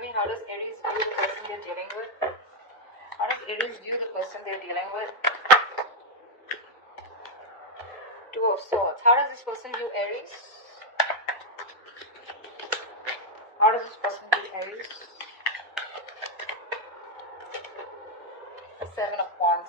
Tell me, how does Aries view the person they're dealing with? How does Aries view the person they're dealing with? Two of Swords. How does this person view Aries? How does this person view Aries? Seven of Wands.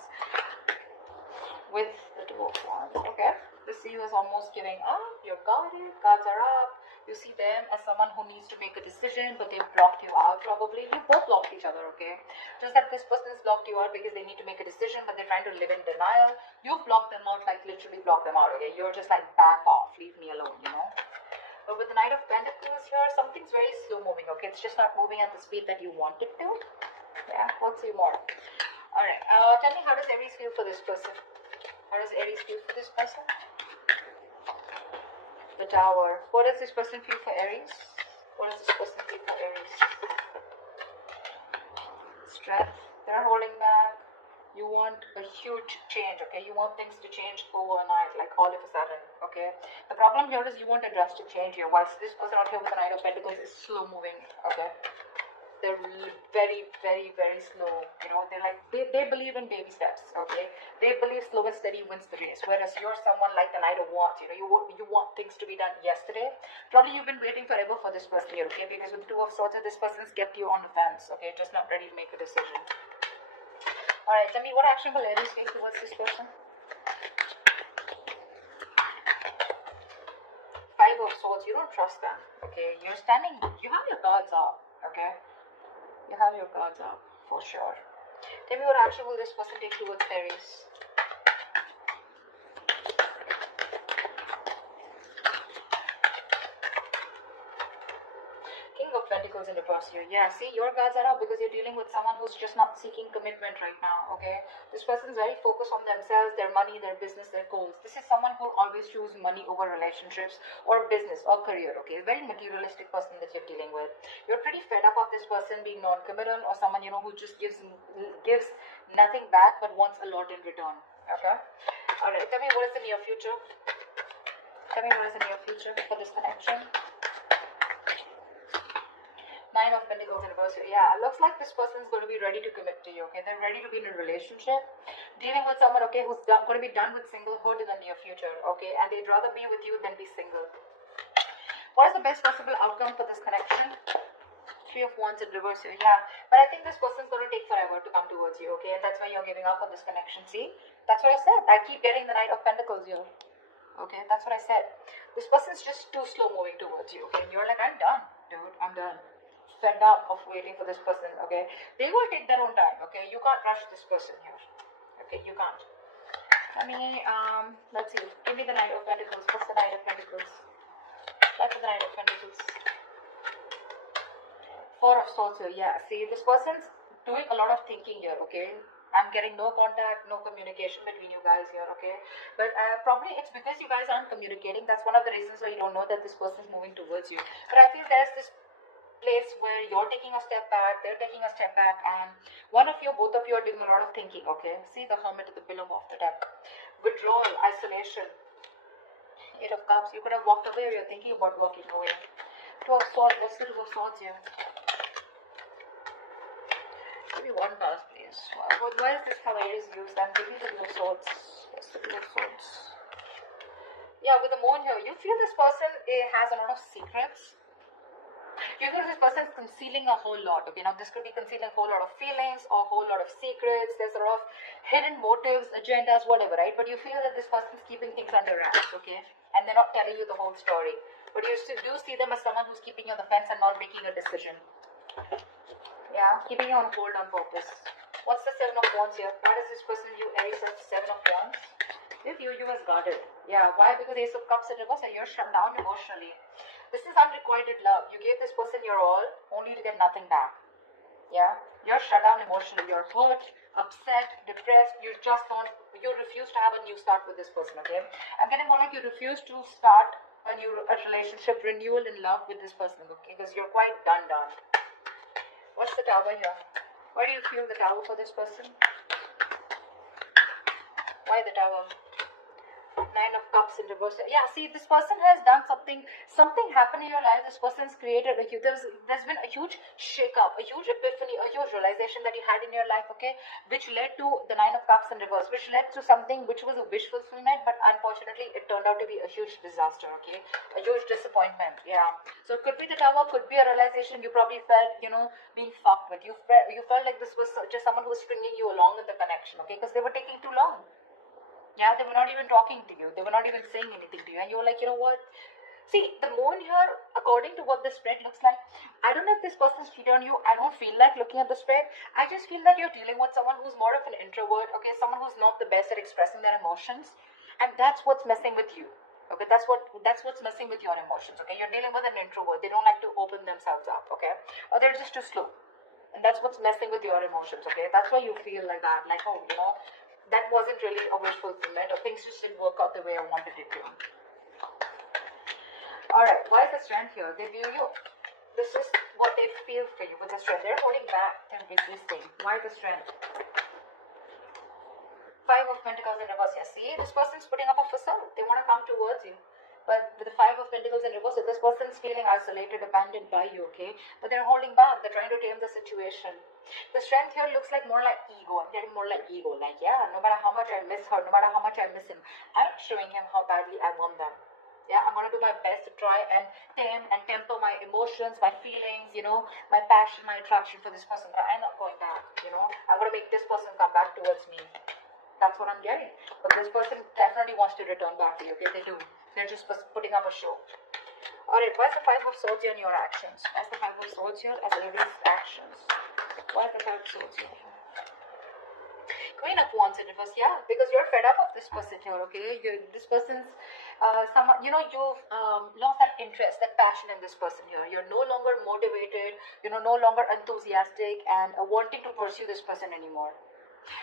With the Two of Wands. Okay. The Sea is almost giving up. You're guarded. Cards are up. You see them as someone who needs to make a decision, but they've blocked you out probably. You both blocked each other, okay? Just that this person has blocked you out because they need to make a decision, but they're trying to live in denial. You've blocked them out, like literally blocked them out, okay? You're just like, back off, leave me alone, you know? But with the Knight of Pentacles here, something's very slow moving, okay? It's just not moving at the speed that you want it to. Yeah, we'll see more. Alright, tell me, how does Aries feel for this person? How does Aries feel for this person? The Tower. What does this person feel for Aries? What does this person feel for Aries? Strength. They're holding back. You want a huge change, okay? You want things to change overnight, like all of a sudden, okay? The problem here is you want a drastic change here, whilst this person out here with the Knight of Pentacles is slow moving, okay? They're very, very, very slow, you know? They're like, they believe in baby steps, okay? They believe slow and steady wins the race, whereas you're someone like the Knight of Wands, you know? You want things to be done yesterday. Probably you've been waiting forever for this person here, okay? Because with the Two of Swords, this person's kept you on the fence, okay? Just not ready to make a decision. Alright, tell me, what action will Aries take towards this person? Five of Swords, you don't trust them, okay? You're standing, you have your guards up, okay? You have your guards up, for sure. Tell me, what action will this person take towards Aries? King of Pentacles in reverse here. Yeah, see, your guards are up because you're dealing with someone who's just not seeking commitment right now, okay? This person's very focused on themselves, their money, their business, their goals. This is someone who will always choose money over relationships or business or career, okay? Very materialistic person that you're dealing with. You're pretty fed up of this person being non-committal or someone, you know, who just gives nothing back but wants a lot in return, okay? Alright, tell me, what is the near future? Tell me, what is the near future for this connection? Nine of Pentacles in reverse. Yeah, looks like this person's going to be ready to commit to you, okay? They're ready to be in a relationship. Dealing with someone, okay, who's going to be done with singlehood in the near future, okay? And they'd rather be with you than be single. What is the best possible outcome for this connection? Three of Wands in reverse here. Yeah, but I think this person's going to take forever to come towards you, okay? And that's why you're giving up on this connection. See? That's what I said. I keep getting the Knight of Pentacles here. Okay, that's what I said. This person's just too slow moving towards you, okay? And you're like, I'm done, dude. I'm done. Fed up of waiting for this person, okay? They will take their own time, okay? You can't rush this person here, okay? You can't. I mean, let's see. Give me the Knight of Pentacles. What's the Knight of Pentacles? That's the Knight of Pentacles. Four of Swords here. Yeah, see, this person's doing a lot of thinking here, okay? I'm getting no contact, no communication between you guys here, okay? But probably it's because you guys aren't communicating. That's one of the reasons why you don't know that this person's moving towards you. But I feel there's this place where you're taking a step back, they're taking a step back, and both of you are doing a lot of thinking, okay? See the Hermit at the below of the deck. Withdrawal, isolation. Eight of Cups. You could have walked away, or you're thinking about walking away. Two of Swords. What's the Two of Swords here? Give me one card, please. Why is this how Aries used? And give me the Two of Swords. What's the Two of Swords? Yeah, with the Moon here, you feel this person has a lot of secrets. You feel this person is concealing a whole lot, okay? Now, this could be concealing a whole lot of feelings or a whole lot of secrets. There's a lot of hidden motives, agendas, whatever, right? But you feel that this person's keeping things under wraps, okay? And they're not telling you the whole story. But you do see them as someone who's keeping you on the fence and not making a decision. Yeah, keeping you on hold on purpose. What's the Seven of Wands here? Why does this person view Aries as the Seven of Wands? They view you as guarded. Yeah, why? Because Ace of Cups in reverse and you're shut down emotionally. This is unrequited love. You gave this person your all only to get nothing back. Yeah, you're shut down emotionally. You're hurt, upset, depressed. You refuse to have a new start with this person, okay? I'm getting more like you refuse to start a relationship, renewal in love with this person, okay? Because you're quite done. What's the Tower here? Why do you feel the Tower for this person? Why the Tower? Nine of Cups in reverse. Yeah, see, this person has done something happened in your life. This person's created a huge, there's been a huge shake-up, a huge epiphany, a huge realization that you had in your life, okay, which led to the Nine of Cups in reverse, which led to something which was a wish fulfillment, but unfortunately it turned out to be a huge disaster, okay, a huge disappointment. Yeah, so it could be the Tower, could be a realization you probably felt, being fucked with. You felt like this was just someone who was stringing you along in the connection, okay, because they were taking too long. Yeah, they were not even talking to you. They were not even saying anything to you. And you were like, you know what? See, the moon here, according to what the spread looks like, I don't know if this person's cheated on you. I don't feel like looking at the spread. I just feel that you're dealing with someone who's more of an introvert, okay, someone who's not the best at expressing their emotions. And that's what's messing with you. Okay, that's what's messing with your emotions. Okay, you're dealing with an introvert. They don't like to open themselves up, okay? Or they're just too slow. And that's what's messing with your emotions, okay? That's why you feel like that. Like, oh, that wasn't really a wish fulfillment, or things just didn't work out the way I wanted it to. Alright, why is the strength here? They view you. This is what they feel for you with the strength. They're holding back, they're resisting. Why the strength? Five of Pentacles in reverse. Yeah, see, this person's putting up a facade. They want to come towards you. But with the Five of Pentacles in reverse, this person's feeling isolated, abandoned by you, okay? But they're holding back. They're trying to tame the situation. The strength here looks like more like ego. I'm getting more like ego. Like, yeah, no matter how much I miss her, no matter how much I miss him, I'm showing him how badly I want them. Yeah, I'm going to do my best to try and tame and temper my emotions, my feelings, my passion, my attraction for this person. But I'm not going back, I'm going to make this person come back towards me. That's what I'm getting. But this person definitely wants to return back to you, okay? They do. They're just putting up a show. Alright, why is the Five of Swords here in your actions? Why is the Five of Swords here as Aries actions? Why is the Five of Swords here? Queen of Wands in reverse, yeah, because you're fed up of this person here, okay? This person's, someone, you've lost that interest, that passion in this person here. You're no longer motivated, no longer enthusiastic and wanting to pursue this person anymore.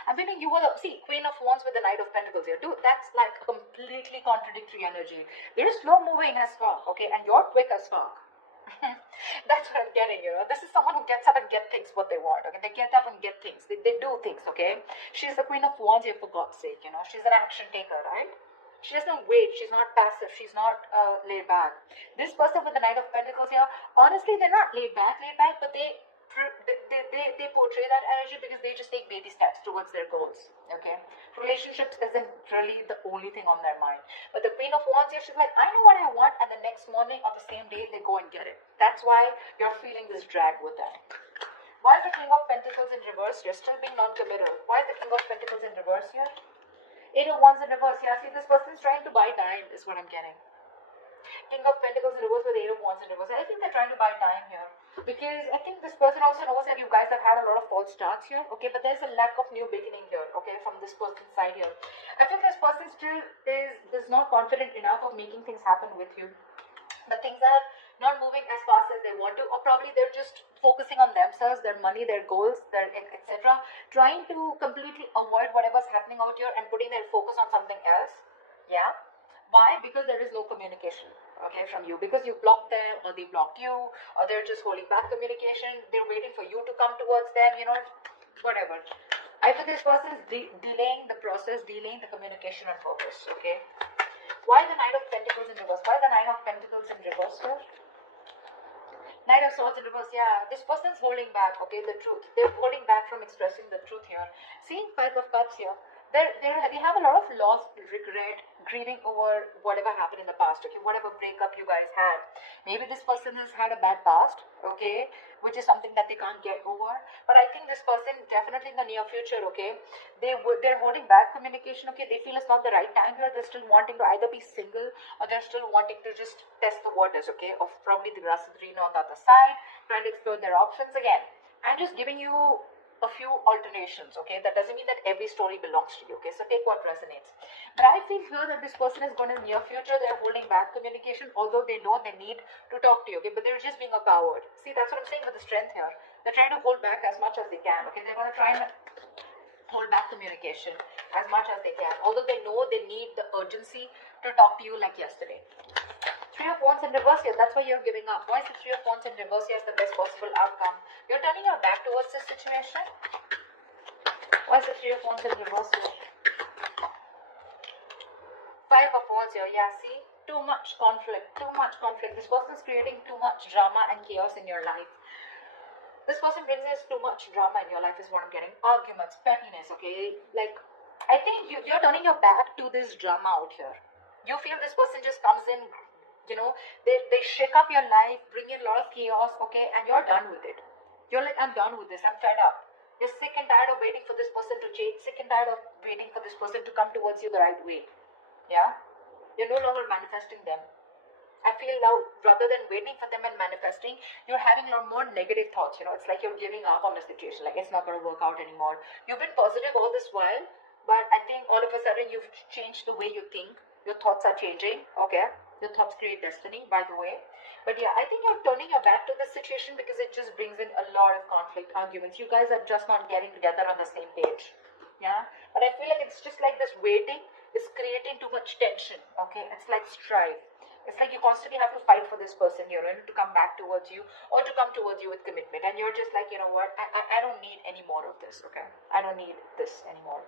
I mean, you were, Queen of Wands with the Knight of Pentacles here. Dude, that's like a completely contradictory energy. You're slow moving as fuck, okay? And you're quick as fuck. That's what I'm getting, This is someone who gets up and get things what they want, okay? They get up and get things. They do things, okay? She's the Queen of Wands here, for God's sake, She's an action taker, right? She doesn't wait. She's not passive. She's not laid back. This person with the Knight of Pentacles here, honestly, they're not laid back, but they portray that energy because they just take baby steps towards their goals, okay? Relationships isn't really the only thing on their mind. But the Queen of Wands here, she's like, I know what I want, and the next morning or the same day, they go and get it. That's why you're feeling this drag with them. Why is the King of Pentacles in reverse? You're still being non-committal. Why is the King of Pentacles in reverse here? Eight of Wands in reverse. Yeah, see, this person's trying to buy time is what I'm getting. King of Pentacles in reverse with Eight of Wands in reverse. I think they're trying to buy time here. Because I think this person also knows that you guys have had a lot of false starts here. Okay, but there's a lack of new beginning here. Okay, from this person's side here. I think this person still is not confident enough of making things happen with you. But things are not moving as fast as they want to. Or probably they're just focusing on themselves, their money, their goals, their etc. Trying to completely avoid whatever's happening out here and putting their focus on something else. Yeah. Why? Because there is no communication, okay, from you. Because you blocked them, or they blocked you, or they're just holding back communication. They're waiting for you to come towards them, whatever. I think this person is delaying the process, delaying the communication on purpose, okay? Why the Knight of Pentacles in reverse? Why the Knight of Pentacles in reverse here? Knight of Swords in reverse, yeah. This person's holding back, okay, the truth. They're holding back from expressing the truth here. Seeing Five of Cups here. They have a lot of loss, regret, grieving over whatever happened in the past, okay, whatever breakup you guys had. Maybe this person has had a bad past, okay, which is something that they can't get over. But I think this person, definitely in the near future, okay, they're holding back communication, okay, they feel it's not the right time here. They're still wanting to either be single, or they're still wanting to just test the waters, okay, of probably the grass is greener on the other side, trying to explore their options again. I'm just giving you a few alternations, okay? That doesn't mean that every story belongs to you, okay? So take what resonates. But I feel here that this person is going to, in the near future, they're holding back communication, although they know they need to talk to you, okay? But they're just being a coward. See, that's what I'm saying with the strength here. They're trying to hold back as much as they can, okay? They're going to try and hold back communication as much as they can, although they know they need the urgency to talk to you like yesterday. Three of Wands in reverse here, that's why you're giving up. Why is the Three of Wands in reverse here as the best possible outcome? You're turning your back towards this situation. Why is the Three of Wands in reverse here? Five of Wands here. Yeah, see? Too much conflict. Too much conflict. This person is creating too much drama and chaos in your life. This person brings us too much drama in your life is what I'm getting. Arguments, pettiness, okay? Like, I think you're turning your back to this drama out here. You feel this person just comes in, they shake up your life, bring in a lot of chaos, okay? And you're done with it. You're like, I'm done with this. I'm fed up. You're sick and tired of waiting for this person to change, sick and tired of waiting for this person to come towards you the right way. Yeah? You're no longer manifesting them. I feel now, rather than waiting for them and manifesting, you're having a lot more negative thoughts. It's like you're giving up on the situation, like it's not going to work out anymore. You've been positive all this while, but I think all of a sudden you've changed the way you think. Your thoughts are changing, okay? Your thoughts create destiny, by the way. But yeah, I think you're turning your back to this situation because it just brings in a lot of conflict, arguments. You guys are just not getting together on the same page. Yeah? But I feel like it's just like this waiting is creating too much tension, okay? It's like strife. It's like you constantly have to fight for this person, to come back towards you or to come towards you with commitment. And you're just like, you know what, I don't need any more of this, okay? I don't need this anymore.